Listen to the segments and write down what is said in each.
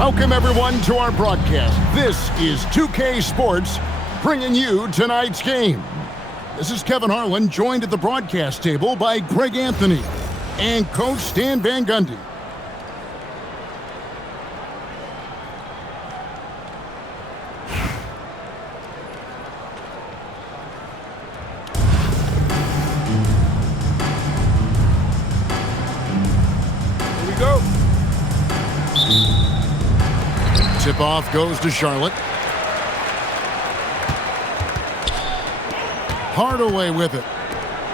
Welcome, everyone, to our broadcast. This is 2K Sports, bringing you tonight's game. This is Kevin Harlan, joined at the broadcast table by Greg Anthony and Coach Stan Van Gundy. Here we go. Tip-off goes to Charlotte. Hardaway with it.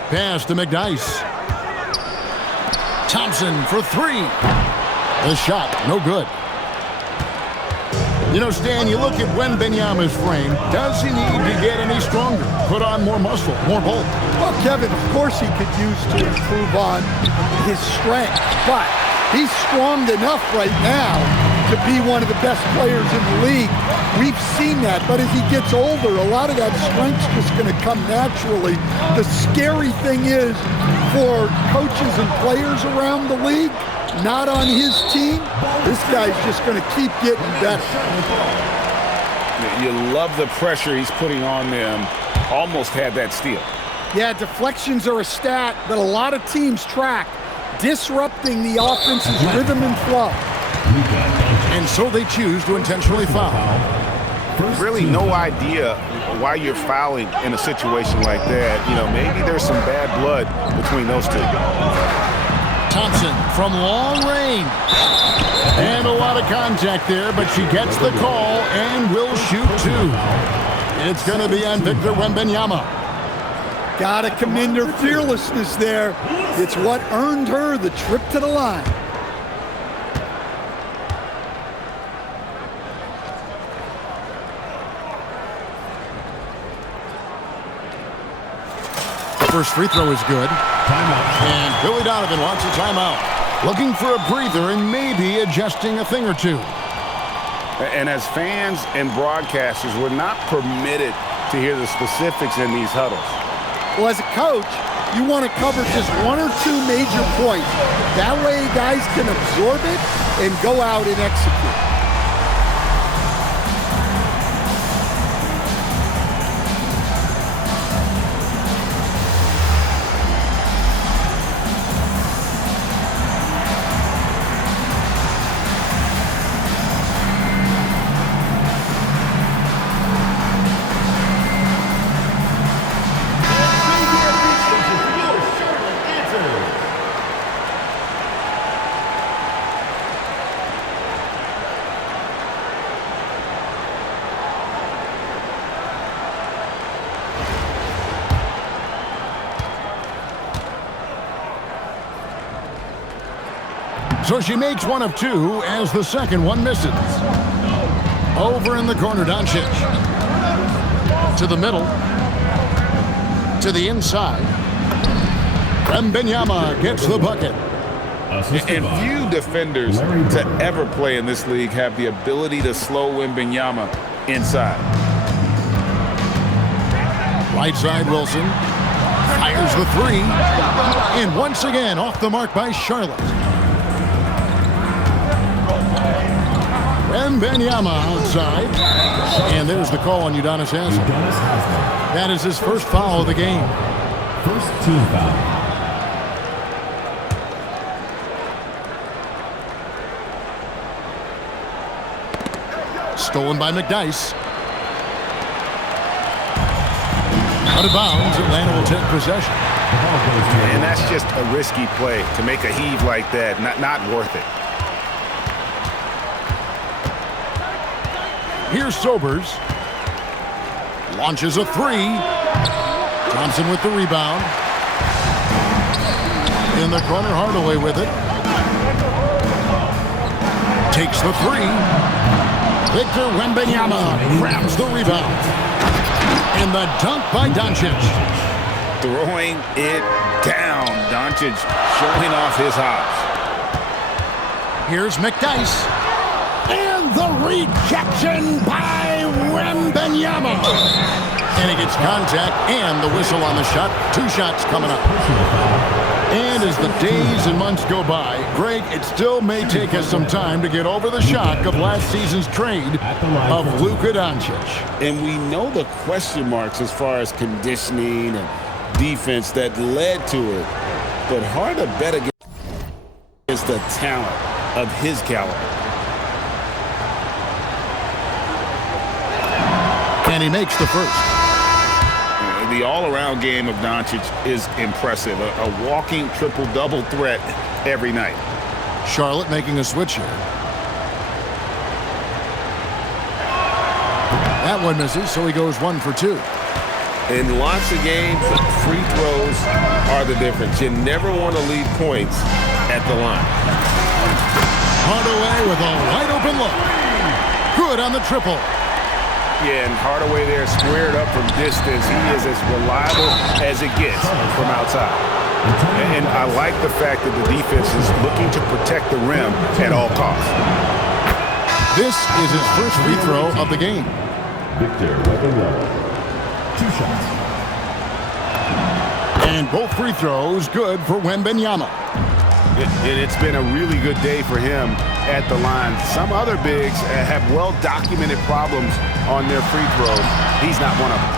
Pass to McDyess. Thompson for three. The shot, no good. You know, Stan, you look at Wembanyama's frame. Does he need to get any stronger? Put on more muscle, more bulk? Well, Kevin, of course he could use to improve on his strength, but he's strong enough right now to be one of the best players in the league. We've seen that, but as he gets older, a lot of that strength's just going to come naturally. The scary thing is for coaches and players around the league, not on his team, this guy's just going to keep getting better. You love the pressure he's putting on them. Almost had that steal. Yeah, deflections are a stat that a lot of teams track, disrupting the offense's rhythm and flow. And so they choose to intentionally foul. Really no idea why you're fouling in a situation like that. You know, maybe there's some bad blood between those two. Thompson from long range. And a lot of contact there, but she gets the call and will shoot two. It's going to be on Victor Wembanyama. Gotta commend her fearlessness there. It's what earned her the trip to the line. First free throw is good. Timeout. And Billy Donovan wants a timeout. Looking for a breather and maybe adjusting a thing or two. And as fans and broadcasters, we're not permitted to hear the specifics in these huddles. Well, as a coach, you want to cover just one or two major points. That way guys can absorb it and go out and execute. So she makes one of two as the second one misses. Over in the corner, Doncic. To the middle. To the inside. Wembanyama gets the bucket. And few defenders to ever play in this league have the ability to slow Wembanyama inside. Right side, Wilson. Fires the three. And once again, off the mark by Charlotte. Wembanyama outside. And there's the call on Udonis Haslem. That is his first foul of the game. First team foul. Stolen by McDyess. Out of bounds, Atlanta will take possession. And that's just a risky play to make a heave like that. Not worth it. Here's Sobers. Launches a three. Thompson with the rebound. In the corner, Hardaway with it. Takes the three. Victor Wembanyama grabs the rebound. And the dunk by Doncic. Throwing it down. Doncic showing off his hops. Here's McDyess. And the rejection by Wembanyama. And he gets contact and the whistle on the shot. Two shots coming up. And as the days and months go by, Greg, it still may take us some time to get over the shock of last season's trade of Luka Doncic. And we know the question marks as far as conditioning and defense that led to it. But hard to bet against the talent of his caliber. And he makes the first. The all-around game of Doncic is impressive. A walking triple-double threat every night. Charlotte making a switch here. That one misses, so he goes 1 for 2. In lots of games, free throws are the difference. You never want to leave points at the line. Hardaway with a wide-open look. Good on the triple. Yeah, and Hardaway there squared up from distance. He is as reliable as it gets from outside. And I like the fact that the defense is looking to protect the rim at all costs. This is his first free throw of the game. Victor Wembanyama. 2 shots. And both free throws good for Wembanyama. And it's been a really good day for him at the line. Some other bigs have well-documented problems on their free throws. He's not one of them.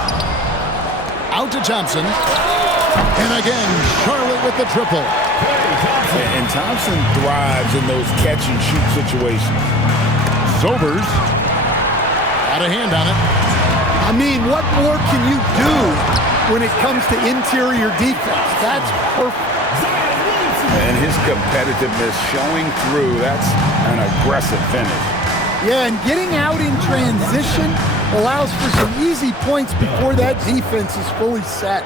Out to Thompson. And again, Charlotte with the triple. And Thompson thrives in those catch-and-shoot situations. Sobers. Got a hand on it. I mean, what more can you do when it comes to interior defense? That's perfect. And his competitiveness showing through. That's an aggressive finish. Yeah, and getting out in transition allows for some easy points before that defense is fully set.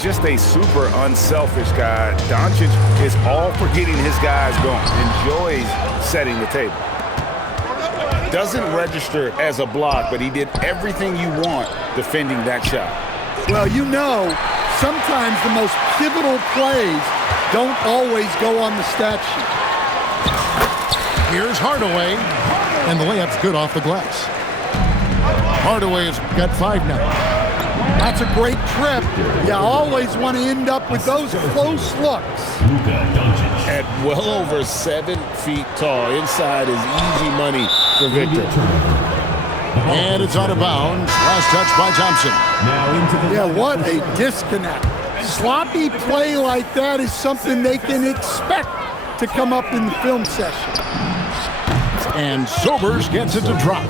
Just a super unselfish guy. Doncic is all for getting his guys going. Enjoys setting the table. Doesn't register as a block, but he did everything you want defending that shot. Well, you know, sometimes the most pivotal plays don't always go on the stat sheet. Here's Hardaway. And the layup's good off the glass. Hardaway has got 5 now. That's a great trip. You always want to end up with those close looks. At well over 7 feet tall. Inside is easy money for Victor. And it's out of bounds. Last touch by Thompson. Yeah, what a disconnect. Sloppy play like that is something they can expect to come up in the film session. And Sobers gets it to drop.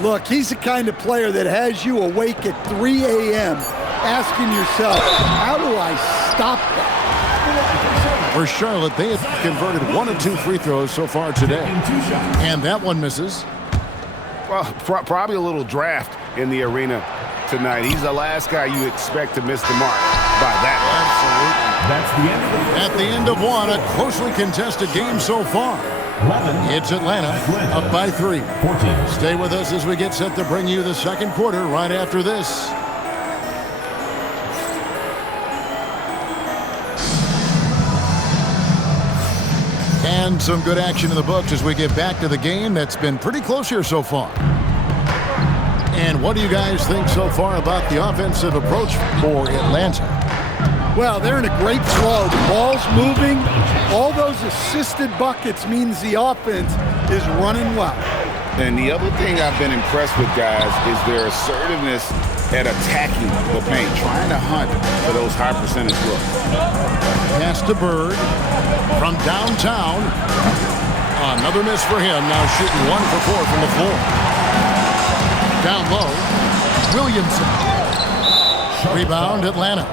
Look, he's the kind of player that has you awake at 3 a.m. asking yourself, how do I stop that? For Charlotte, they have converted 1 of 2 free throws so far today. And that one misses. Well, probably a little draft in the arena tonight. He's the last guy you expect to miss the mark by that. Absolutely. That's the end of it. At the end of one, a closely contested game so far. It's Atlanta up by 3. 14. Stay with us as we get set to bring you the second quarter right after this. And some good action in the books as we get back to the game that's been pretty close here so far. And what do you guys think so far about the offensive approach for Atlanta? Well, they're in a great flow. The ball's moving. All those assisted buckets means the offense is running well. And the other thing I've been impressed with, guys, is their assertiveness at attacking the paint, trying to hunt for those high percentage looks. Pass to Bird from downtown. Another miss for him. Now shooting 1 for 4 from the floor. Down low, Williamson. Rebound, Atlanta.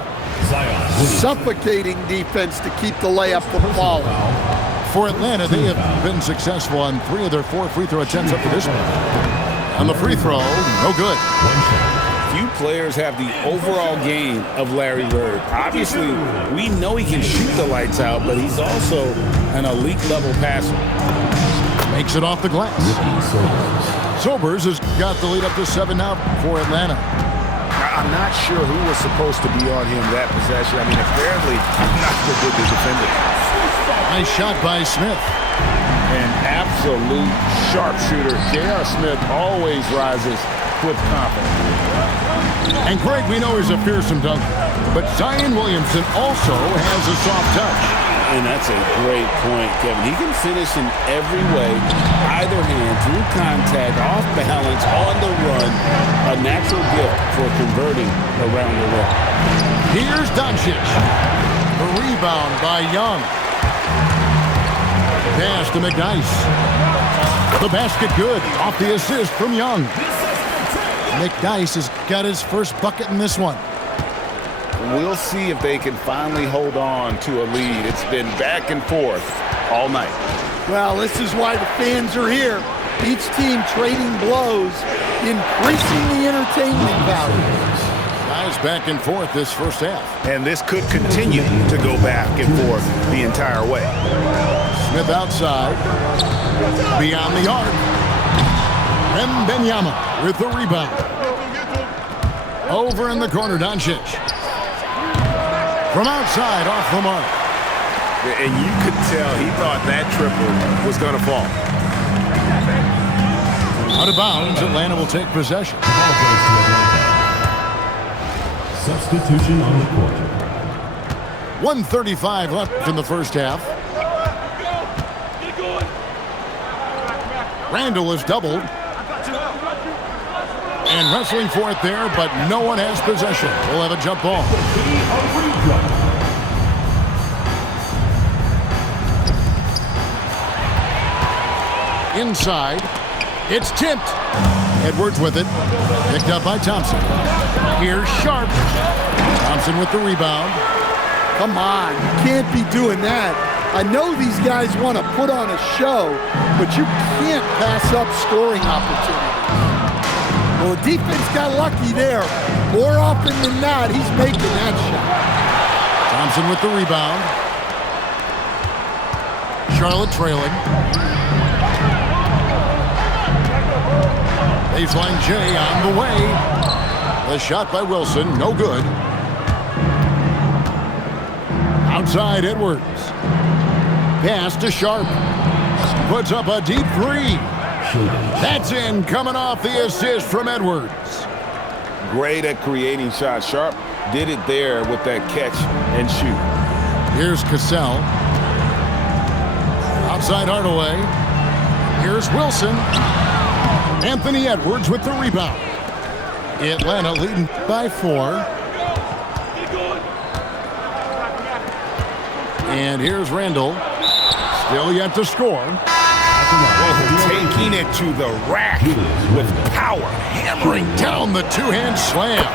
Suffocating defense to keep the layup from falling. For Atlanta, they have been successful on 3 of their 4 free throw attempts up to this point. On the free throw, no good. Few players have the overall game of Larry Bird. Obviously, we know he can shoot the lights out, but he's also an elite level passer. Makes it off the glass. Sobers has got the lead up to 7 now for Atlanta. I'm not sure who was supposed to be on him that possession. I mean, apparently, not the good defender. Nice shot by Smith. An absolute sharpshooter. J.R. Smith always rises with confidence. And Greg, we know he's a fearsome dunker. But Zion Williamson also has a soft touch. And that's a great point, Kevin. He can finish in every way, either hand, through contact, off balance, on the run. A natural gift for converting around the rim. Here's Doncic. The rebound by Young. Pass to McNice. The basket good. Off the assist from Young. McNice has got his first bucket in this one. We'll see if they can finally hold on to a lead. It's been back and forth all night. Well, this is why the fans are here. Each team trading blows, increasing the entertainment value. Guys back and forth this first half. And this could continue to go back and forth the entire way. Smith outside. Beyond the arc. Wembanyama with the rebound. Over in the corner, Doncic. From outside, off the mark. And you could tell he thought that triple was going to fall. Out of bounds, Atlanta will take possession. Ball goes to Atlanta. Substitution on the court. 1:35 left in the first half. Randall is doubled. And wrestling for it there, but no one has possession. We'll have a jump ball. Inside. It's tipped. Edwards with it. Picked up by Thompson. Here's Sharp. Thompson with the rebound. Come on, you can't be doing that. I know these guys want to put on a show, but you can't pass up scoring opportunities. Well, the defense got lucky there. More often than not, he's making that shot. Thompson with the rebound. Charlotte trailing. Baseline J on the way. The shot by Wilson, no good. Outside Edwards. Pass to Sharp. Puts up a deep three. That's in, coming off the assist from Edwards. Great at creating shots. Sharp did it there with that catch and shoot. Here's Cassell. Outside Hardaway. Here's Wilson. Anthony Edwards with the rebound. Atlanta leading by 4. And here's Randall. Still yet to score. Taking it to the rack with power. Hammering down the two-hand slam.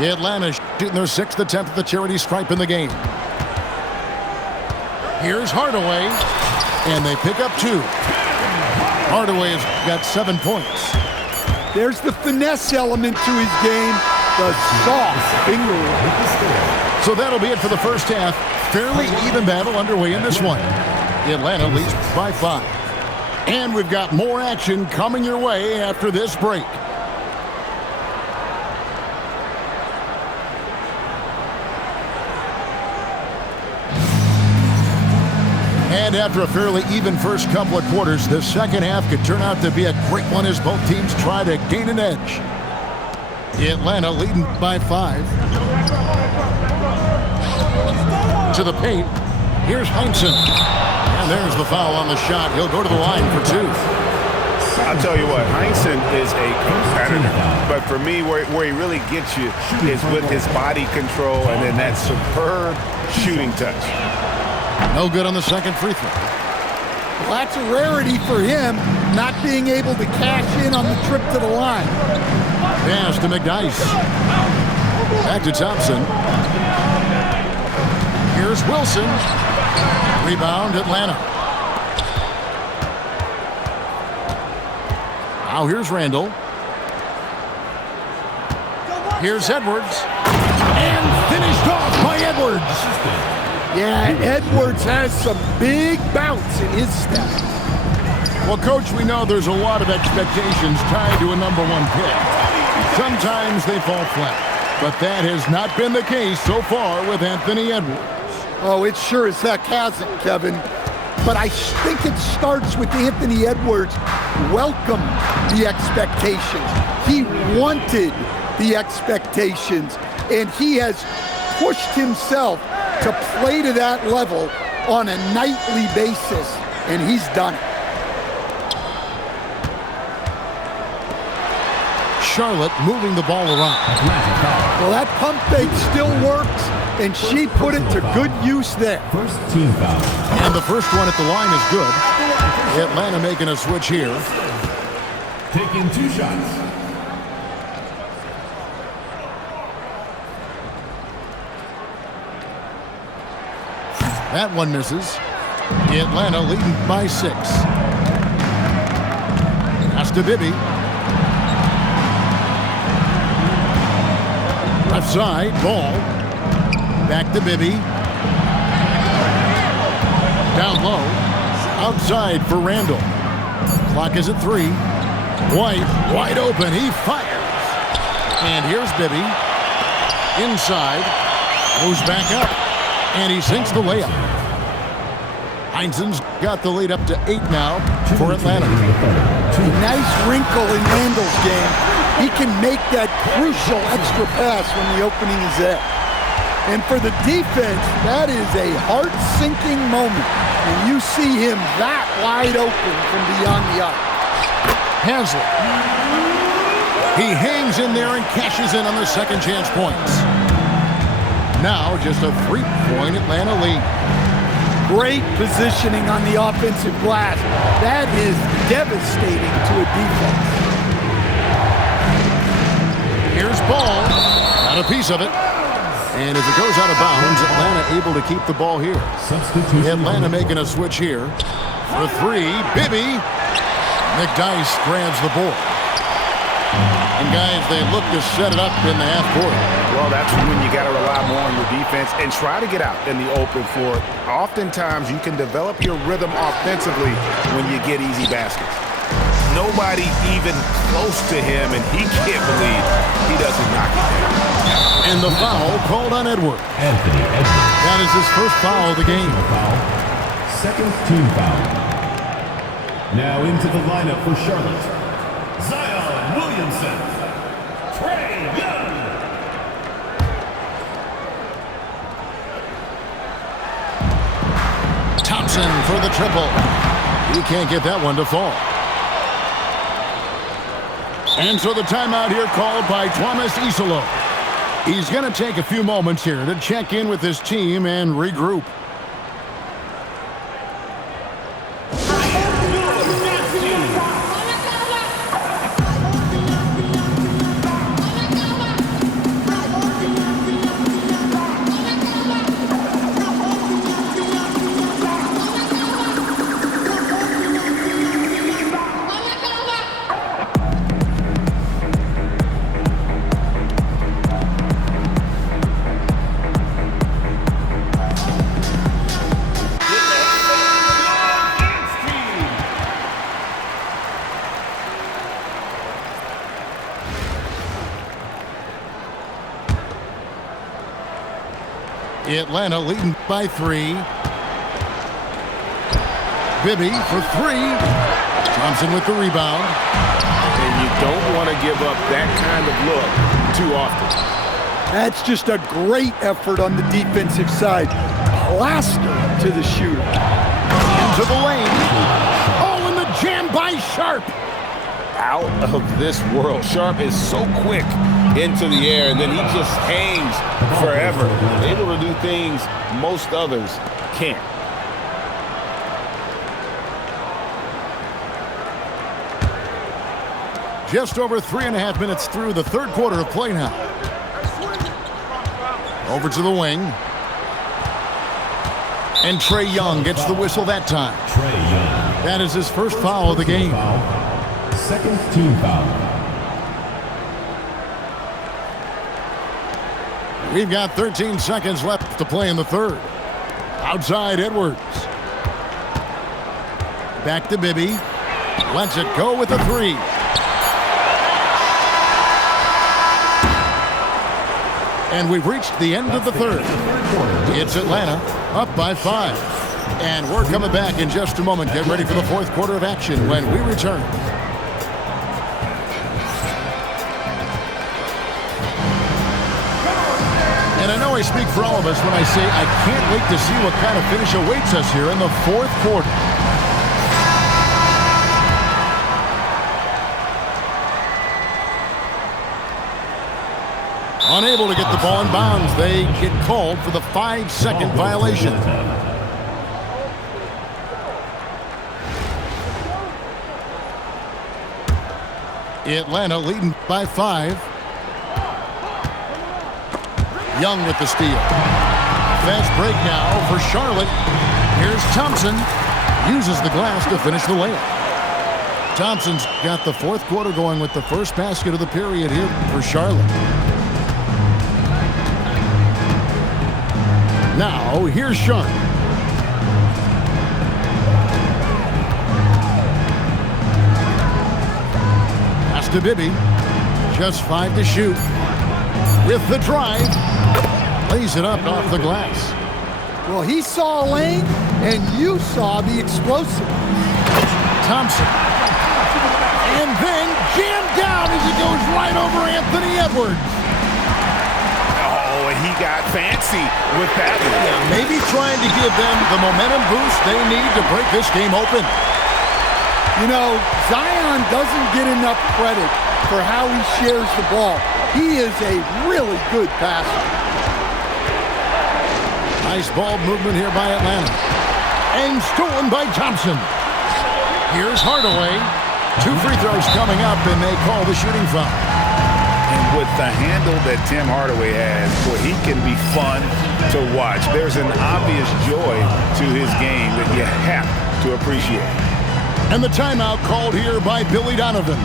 The Atlanta shooting their 6th attempt at the charity stripe in the game. Here's Hardaway. And they pick up 2. Hardaway has got 7 points. There's the finesse element to his game, the soft finger. So that'll be it for the first half. Fairly even battle underway in this one. Atlanta leads by 5. And we've got more action coming your way after this break. And after a fairly even first couple of quarters, the second half could turn out to be a great one as both teams try to gain an edge. Atlanta leading by 5. To the paint. Here's Heinsohn. And there's the foul on the shot. He'll go to the line for 2. I'll tell you what, Heinsohn is a competitor. But for me, where he really gets you is with his body control and then that superb shooting touch. No good on the second free throw. Well, that's a rarity for him, not being able to cash in on the trip to the line. Pass to McNice. Back to Thompson. Here's Wilson. Rebound, Atlanta. Now here's Randall. Here's Edwards. And finished off by Edwards. Yeah, Edwards has some big bounce in his step. Well, Coach, we know there's a lot of expectations tied to a number 1 pick. Sometimes they fall flat, but that has not been the case so far with Anthony Edwards. Oh, it sure as heck hasn't, Kevin. But I think it starts with Anthony Edwards welcomed the expectations. He wanted the expectations. and he has pushed himself to play to that level on a nightly basis, and he's done it. Charlotte moving the ball around. Well, that pump fake still works, and she put it to good use there. First team foul. And the first one at the line is good. Atlanta making a switch here. Taking 2 shots. That one misses. Atlanta leading by 6. Pass to Bibby. Left side, ball. Back to Bibby. Down low. Outside for Randall. Clock is at 3. White, wide open. He fires. And here's Bibby. Inside. Moves back up. And he sinks the layup. Heinzen's got the lead up to 8 now for Atlanta. Nice wrinkle in Randall's game. He can make that crucial extra pass when the opening is there. And for the defense, that is a heart-sinking moment when you see him that wide open from beyond the arc. Haslett. He hangs in there and cashes in on the second chance points. Now just a 3-point Atlanta lead. Great positioning on the offensive glass. That is devastating to a defense. Here's ball. Got a piece of it. And as it goes out of bounds, Atlanta able to keep the ball here. Substitution. Atlanta making a switch here. For 3, Bibby. McDyess grabs the board. And guys, they look to set it up in the half court. Well, that's when you got to rely more on your defense and try to get out in the open for it. Oftentimes, you can develop your rhythm offensively when you get easy baskets. Nobody even close to him, and he can't believe he doesn't knock it down. And the foul called on Edwards. Anthony Edwards. That is his first foul of the game. Foul. Second team foul. Now into the lineup for Charlotte. Zion Williamson. Klay Young. Thompson for the triple. He can't get that one to fall. And so the timeout here called by Thomas Isolo. He's going to take a few moments here to check in with his team and regroup. Atlanta leading by 3. Bibby for 3. Thompson with the rebound. And you don't want to give up that kind of look too often. That's just a great effort on the defensive side. Plaster to the shooter. Into the lane. Oh, and the jam by Sharp. Out of this world. Sharp is so quick into the air, and then he just hangs forever. Able to do things most others can't. Just over 3.5 minutes through the third quarter of play now. Over to the wing. And Trae Young gets the whistle that time. Trae Young. That is his first foul of the game. Second team foul. We've got 13 seconds left to play in the third. Outside Edwards. Back to Bibby. Lets it go with a 3. And we've reached the end of the third. It's Atlanta up by 5. And we're coming back in just a moment. Get ready for the fourth quarter of action when we return. know I speak for all of us when I say I can't wait to see what kind of finish awaits us here in the fourth quarter. Unable to get the ball in bounds. They get called for the 5-second violation. Atlanta leading by 5. Young with the steal. Fast break now for Charlotte. Here's Thompson. Uses the glass to finish the layup. Thompson's got the fourth quarter going with the first basket of the period here for Charlotte. Now, here's Sharp. Pass to Bibby. Just 5 to shoot. With the drive. Lays it up off the glass. Well, he saw a lane, and you saw the explosive. Thompson. And then jammed down as he goes right over Anthony Edwards. Oh, and he got fancy with that one. Yeah, maybe trying to give them the momentum boost they need to break this game open. You know, Zion doesn't get enough credit for how he shares the ball. He is a really good passer. Nice ball movement here by Atlanta. And stolen by Thompson. Here's Hardaway. 2 free throws coming up, and they call the shooting foul. And with the handle that Tim Hardaway has, boy, he can be fun to watch. There's an obvious joy to his game that you have to appreciate. And the timeout called here by Billy Donovan.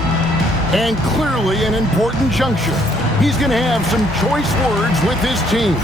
And clearly an important juncture. He's going to have some choice words with his team.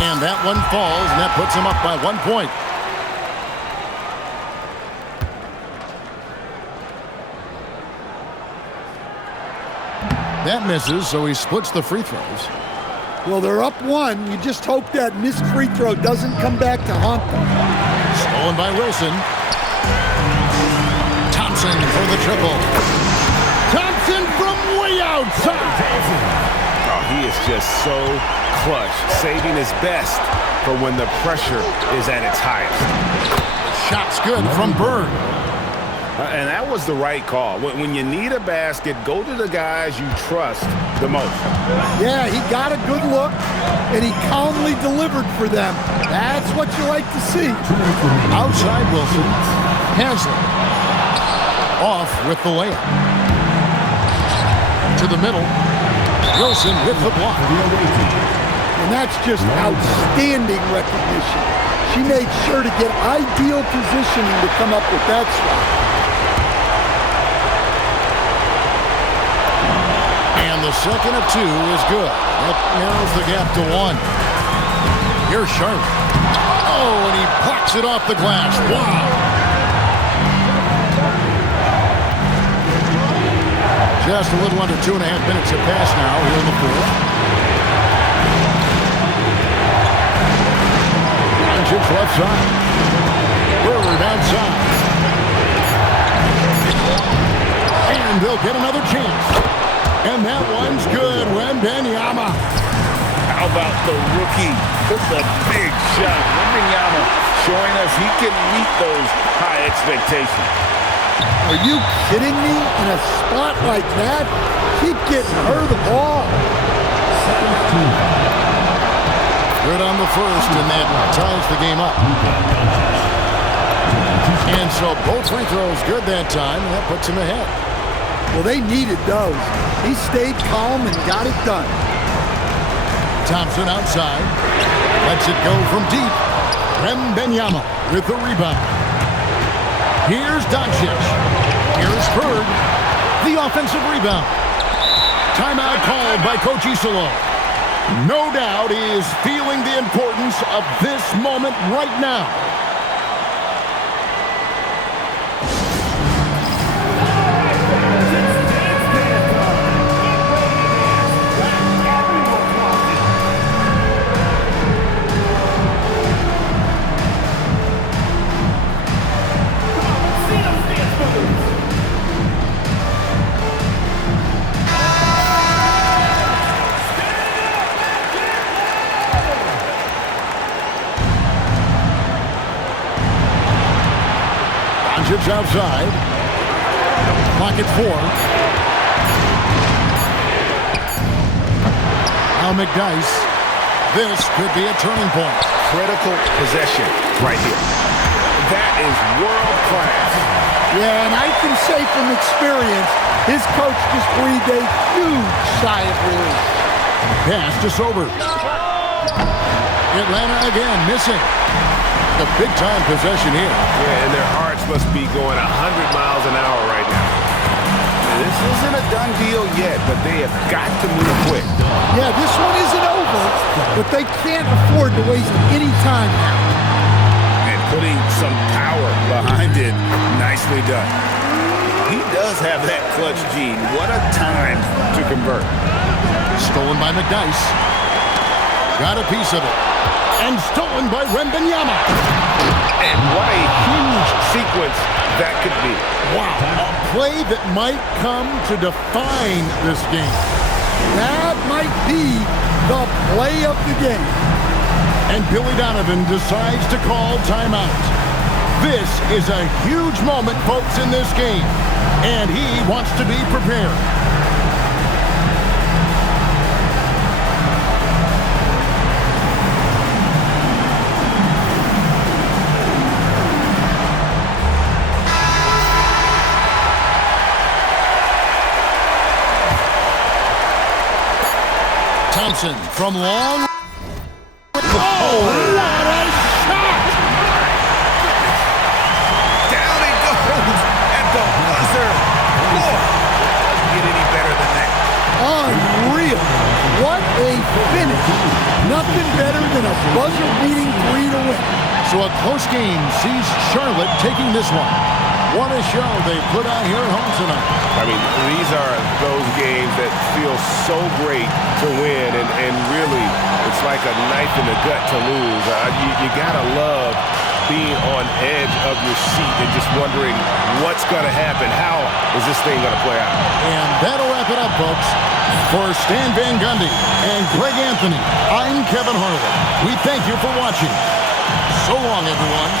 And that one falls, and that puts him up by 1 point. That misses, so he splits the free throws. Well, they're up 1. You just hope that missed free throw doesn't come back to haunt them. Stolen by Wilson. Thompson for the triple. Thompson from way outside. Oh, he is just so clutch, saving his best for when the pressure is at its highest. Shot's good from Bird. And that was the right call. When you need a basket, go to the guys you trust the most. Yeah, he got a good look, and he calmly delivered for them. That's what you like to see. Outside Wilson. Haslem. Off with the layup. To the middle. Wilson with the block. And that's just outstanding recognition. She made sure to get ideal positioning to come up with that shot. And the second of 2 is good. That narrows the gap to 1. Here's Charlotte. Oh, and he plucks it off the glass. Wow. Just a little under 2.5 minutes have passed now here in the fourth. Doncic left side. Bird outside. And they'll get another chance. And that one's good. Wembanyama. How about the rookie with the big shot? Wembanyama showing us he can meet those high expectations. Are you kidding me? In a spot like that, keep getting her the ball. Good on the first, and that ties the game up. And so both free throws good that time, and that puts him ahead. Well, they needed those. He stayed calm and got it done. Thompson outside. Lets it go from deep. Wembanyama with the rebound. Here's Doncic. Here's Bird. The offensive rebound. Timeout called by Coach Isola. No doubt he is feeling the importance of this moment right now. Doncic outside. Pocket 4. Now McDyess. This could be a turning point. Critical possession right here. That is world class. Yeah, and I can say from experience, his coach just breathed a huge sigh of relief. Pass to Sobers. Atlanta again missing. The big-time possession here. Yeah, and their hearts must be going 100 miles an hour right now. This isn't a done deal yet, but they have got to move quick. Yeah, this one isn't over, but they can't afford to waste any time now. And putting some power behind it, nicely done. He does have that clutch gene. What a time to convert. Stolen by McDyess. Got a piece of it. And stolen by Wembanyama. And what a huge sequence that could be. Wow, a play that might come to define this game. That might be the play of the game. And Billy Donovan decides to call timeout. This is a huge moment, folks, in this game. And he wants to be prepared. Thompson from long. Oh, what a shot! Down it goes at the buzzer. Boy, doesn't get any better than that. Unreal. What a finish. Nothing better than a buzzer-beating 3 to win. So a close game sees Charlotte taking this one. What a show they put on here at home tonight. I mean, these are those games that feel so great to win, and really, it's like a knife in the gut to lose. You gotta love being on edge of your seat and just wondering what's gonna happen. How is this thing gonna play out? And that'll wrap it up, folks. For Stan Van Gundy and Greg Anthony, I'm Kevin Harlan. We thank you for watching. So long, everyone.